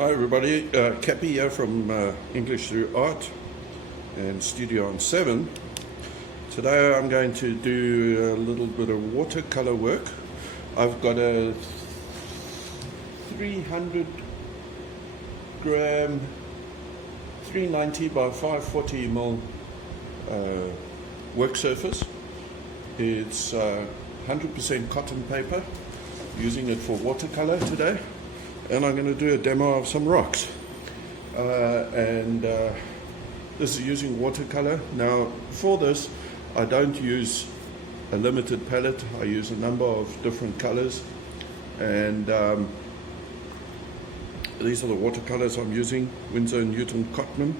Hi everybody, Cappy here from English Through Art and Studio on 7. Today I'm going to do a little bit of watercolor work. I've got a 300 gram 390 by 540 mil work surface. It's 100% cotton paper, using it for watercolor today. And I'm going to do a demo of some rocks. This is using watercolor. Now, for this, I don't use a limited palette. I use a number of different colors. And these are the watercolors I'm using, Winsor & Newton Cotman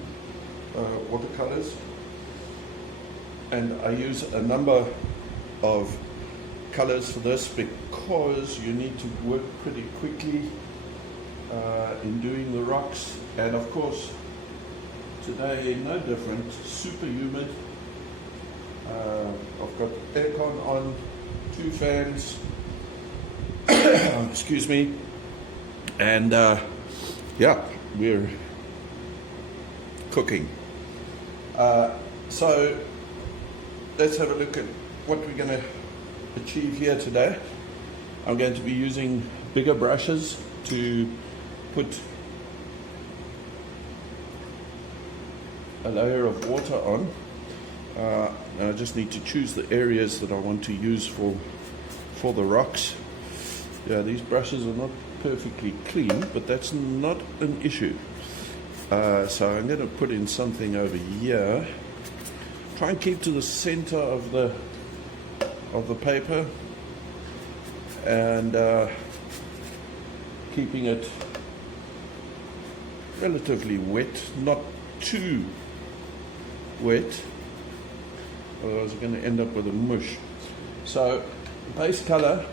watercolors. And I use a number of colors for this because you need to work pretty quickly in doing the rocks, and of course today no different, super humid. I've got aircon on, 2 fans excuse me, and yeah, we're cooking. So let's have a look at what we're going to achieve here today. I'm going to be using bigger brushes to put a layer of water on. And I just need to choose the areas that I want to use for the rocks. Yeah, these brushes are not perfectly clean, but that's not an issue. So I'm going to put in something over here. Try and keep to the center of the paper, and keeping it relatively wet, not too wet, otherwise we're going to end up with a mush. So base color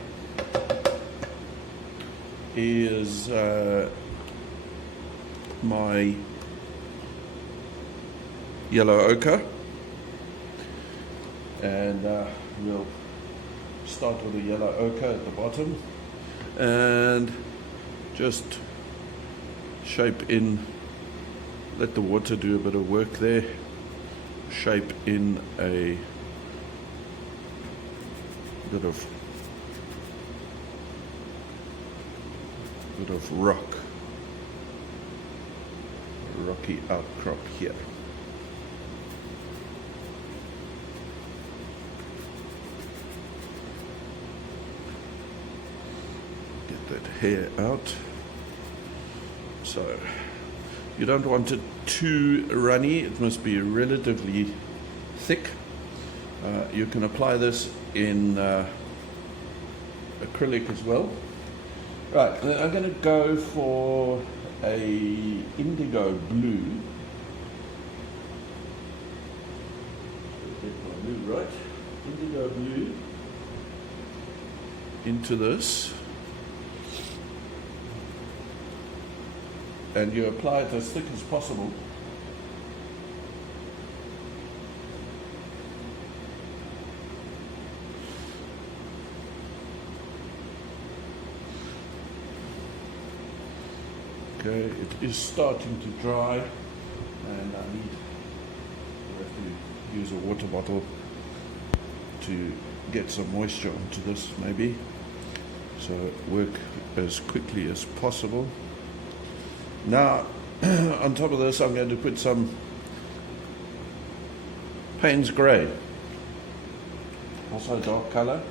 is my yellow ochre, and we'll start with a yellow ochre at the bottom and just shape in, let the water do a bit of work there, shape in a bit of rocky outcrop here. Get that hair out. So you don't want it too runny, it must be relatively thick. You can apply this in acrylic as well. Right, then I'm going to go for a indigo blue. Get my blue right. Indigo blue into this. And you apply it as thick as possible. Okay, it is starting to dry, and I have to use a water bottle to get some moisture onto this maybe. So work as quickly as possible. Now, on top of this, I'm going to put some Payne's Grey, also a dark color.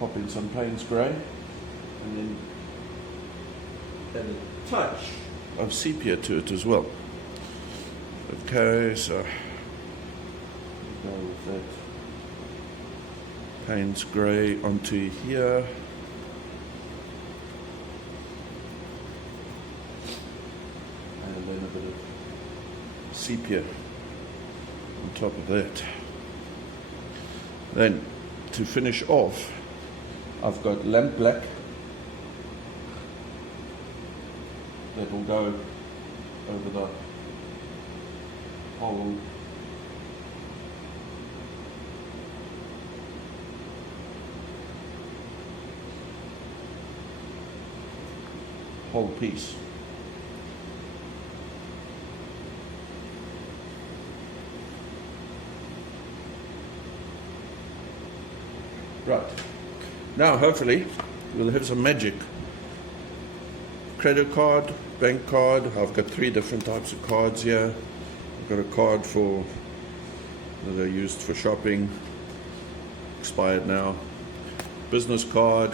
Pop in some Payne's Grey, and then add a touch of sepia to it as well. Okay, so go with that Payne's Grey onto here. And then a bit of sepia on top of that. Then, to finish off, I've got lamp black that will go over the whole piece. Right. Now, hopefully, we'll have some magic. Credit card, bank card. I've got 3 different types of cards here. I've got a card that I used for shopping, expired now. Business card,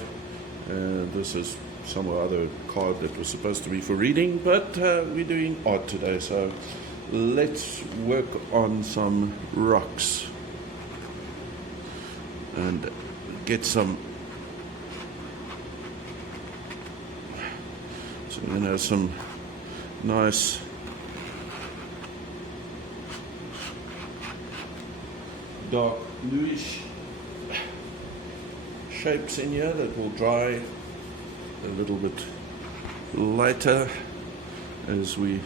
and this is some other card that was supposed to be for reading, but we're doing art today, so let's work on some rocks and get some, some nice dark bluish shapes in here that will dry a little bit lighter as we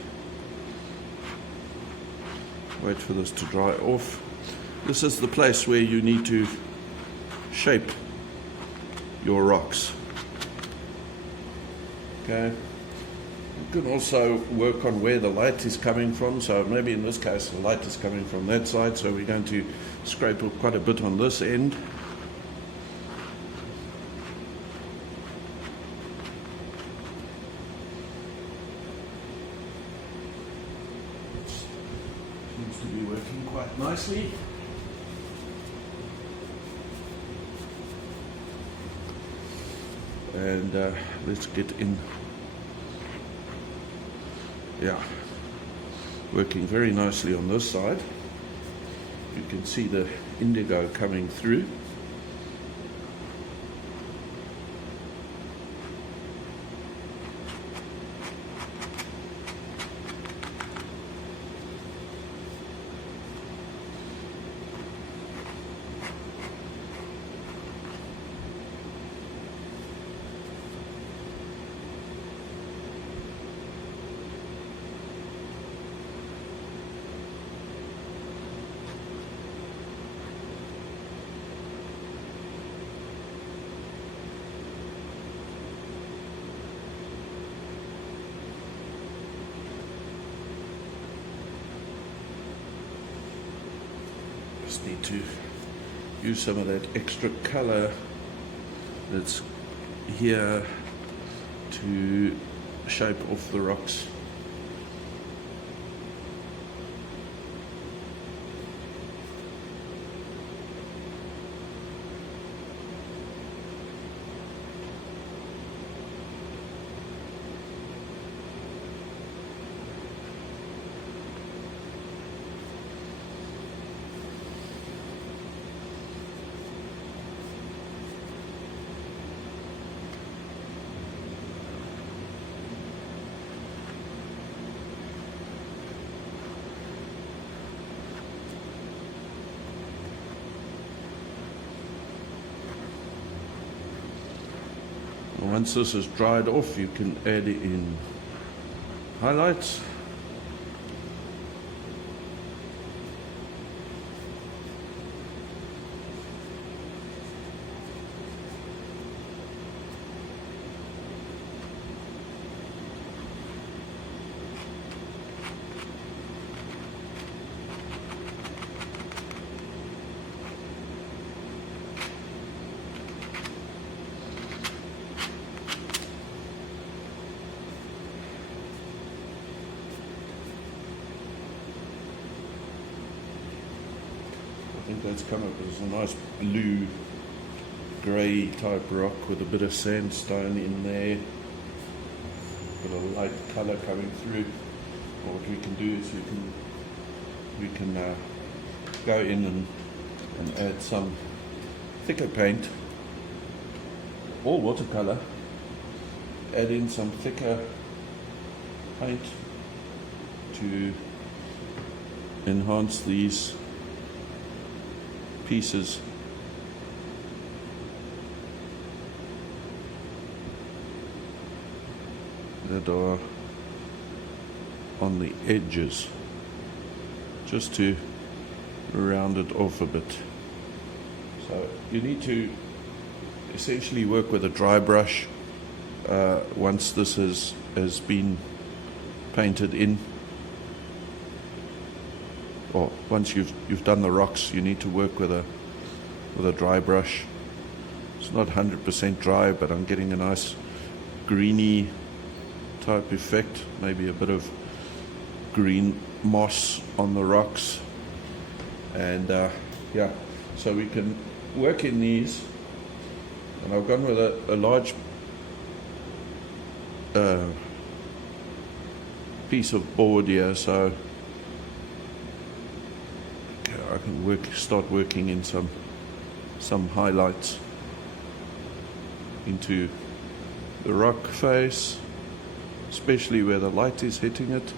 wait for this to dry off. This is the place where you need to shape your rocks. Okay. You can also work on where the light is coming from. So maybe in this case the light is coming from that side, so we're going to scrape up quite a bit on this end. Seems to be working quite nicely. And let's get in. Yeah, working very nicely on this side. You can see the indigo coming through. Just need to use some of that extra color that's here to shape off the rocks. Once this is dried off, you can add in highlights. I think that's come up as a nice blue grey type rock with a bit of sandstone in there, with a light colour coming through. Or what we can do is we can go in and add some thicker paint, or watercolour, add in some thicker paint to enhance these pieces. That are on the edges, just to round it off a bit. So you need to essentially work with a dry brush once this has been painted in, or once you've done the rocks. You need to work with a dry brush It's not 100% dry, but I'm getting a nice greeny type effect, maybe a bit of green moss on the rocks. And yeah, so we can work in these, and I've gone with a large piece of board here, so I can start working in some highlights into the rock face, especially where the light is hitting it.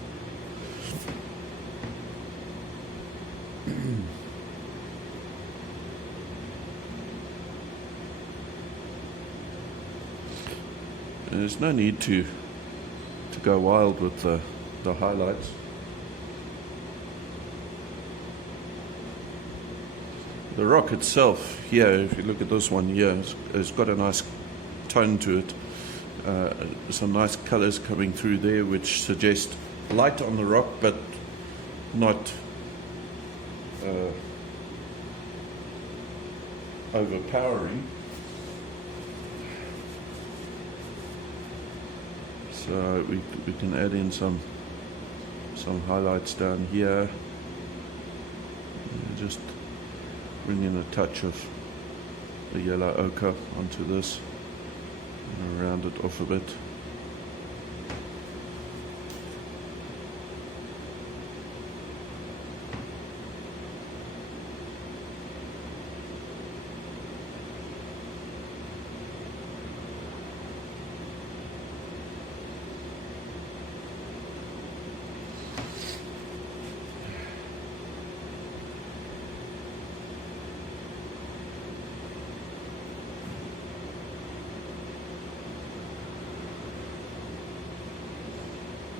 And there's no need to go wild with the highlights. The rock itself here, if you look at this one here, it's got a nice tone to it. Some nice colors coming through there which suggest light on the rock, but not overpowering. So we can add in some highlights down here. Just bring in a touch of the yellow ochre onto this and round it off a bit.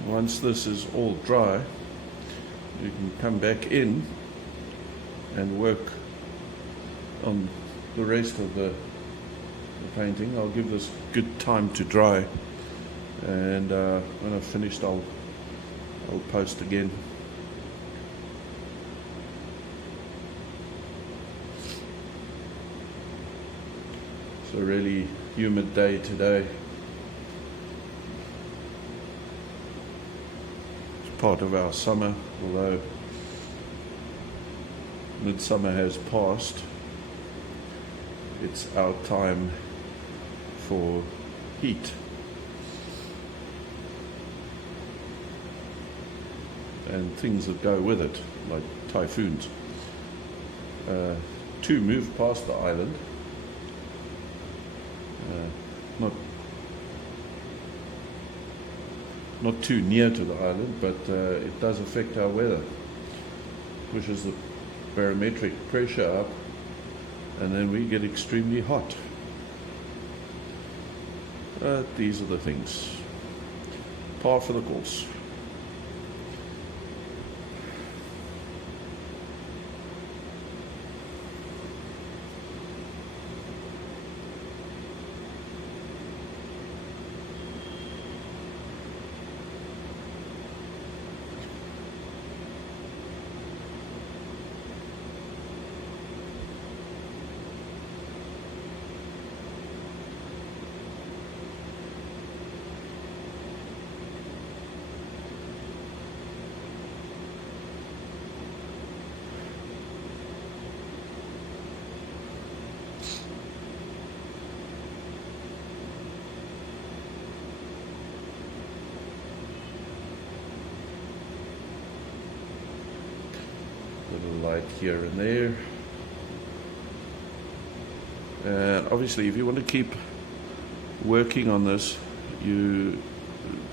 Once this is all dry, you can come back in and work on the rest of the painting. I'll give this good time to dry, and when I've finished I'll post again. It's a really humid day today. Part of our summer, although midsummer has passed. It's our time for heat. And things that go with it, like typhoons. Two moved past the island. Not too near to the island, but it does affect our weather. Pushes the barometric pressure up, and then we get extremely hot. These are the things. Par for the course. Little light here and there. And obviously, if you want to keep working on this, you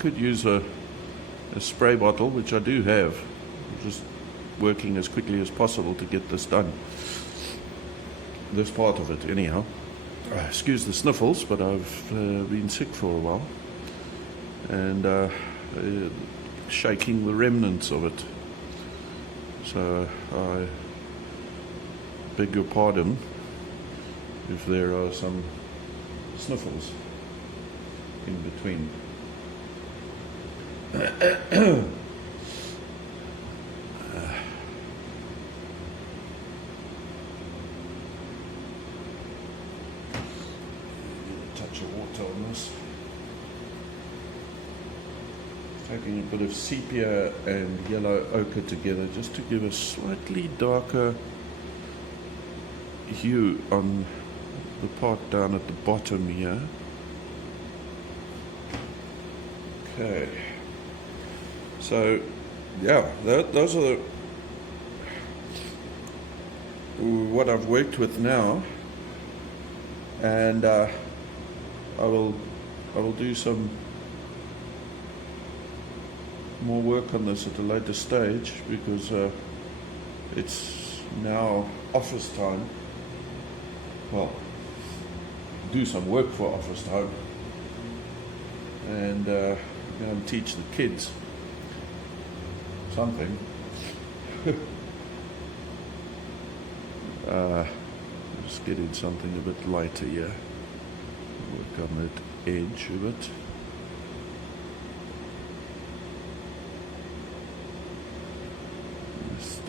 could use a spray bottle, which I do have. I'm just working as quickly as possible to get this done. This part of it, anyhow. Excuse the sniffles, but I've been sick for a while, and shaking the remnants of it. So I beg your pardon if there are some sniffles in between. taking a bit of sepia and yellow ochre together just to give a slightly darker hue on the part down at the bottom here. Okay, so yeah, those are what I've worked with now, and I will do some more work on this at a later stage, because it's now office time. Well, do some work for office time, and go and teach the kids something. Just getting something a bit lighter here. Work on that edge of it. Just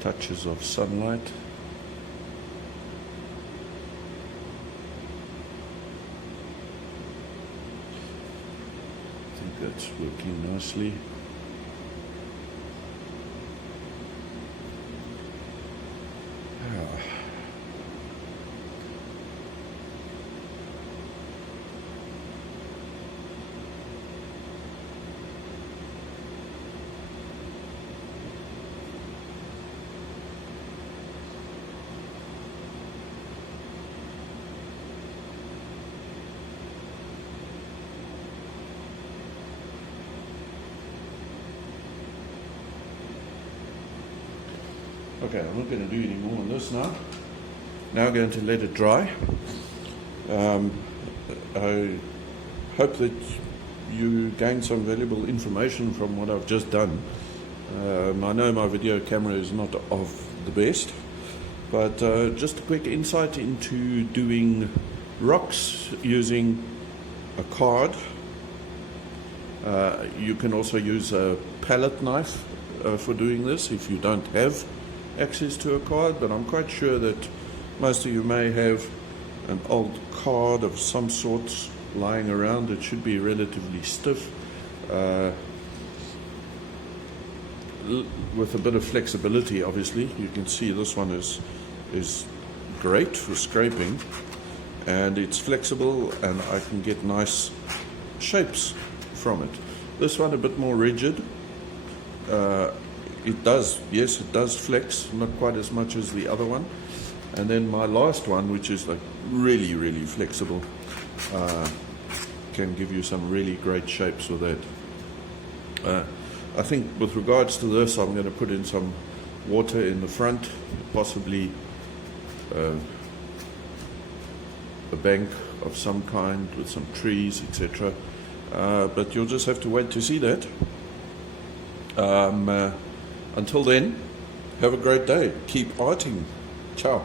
touches of sunlight. I think that's working nicely. Okay, I'm not going to do any more on this now. Now I'm going to let it dry. I hope that you gain some valuable information from what I've just done. I know my video camera is not of the best, but just a quick insight into doing rocks using a card. You can also use a palette knife for doing this if you don't have access to a card, but I'm quite sure that most of you may have an old card of some sort lying around. It should be relatively stiff, with a bit of flexibility. Obviously, you can see this one is great for scraping, and it's flexible, and I can get nice shapes from it. This one a bit more rigid. It does flex, not quite as much as the other one. And then my last one, which is like really, really flexible, can give you some really great shapes with that. I think with regards to this, I'm going to put in some water in the front, possibly a bank of some kind with some trees, etc. But you'll just have to wait to see that. Until then, have a great day. Keep arting. Ciao.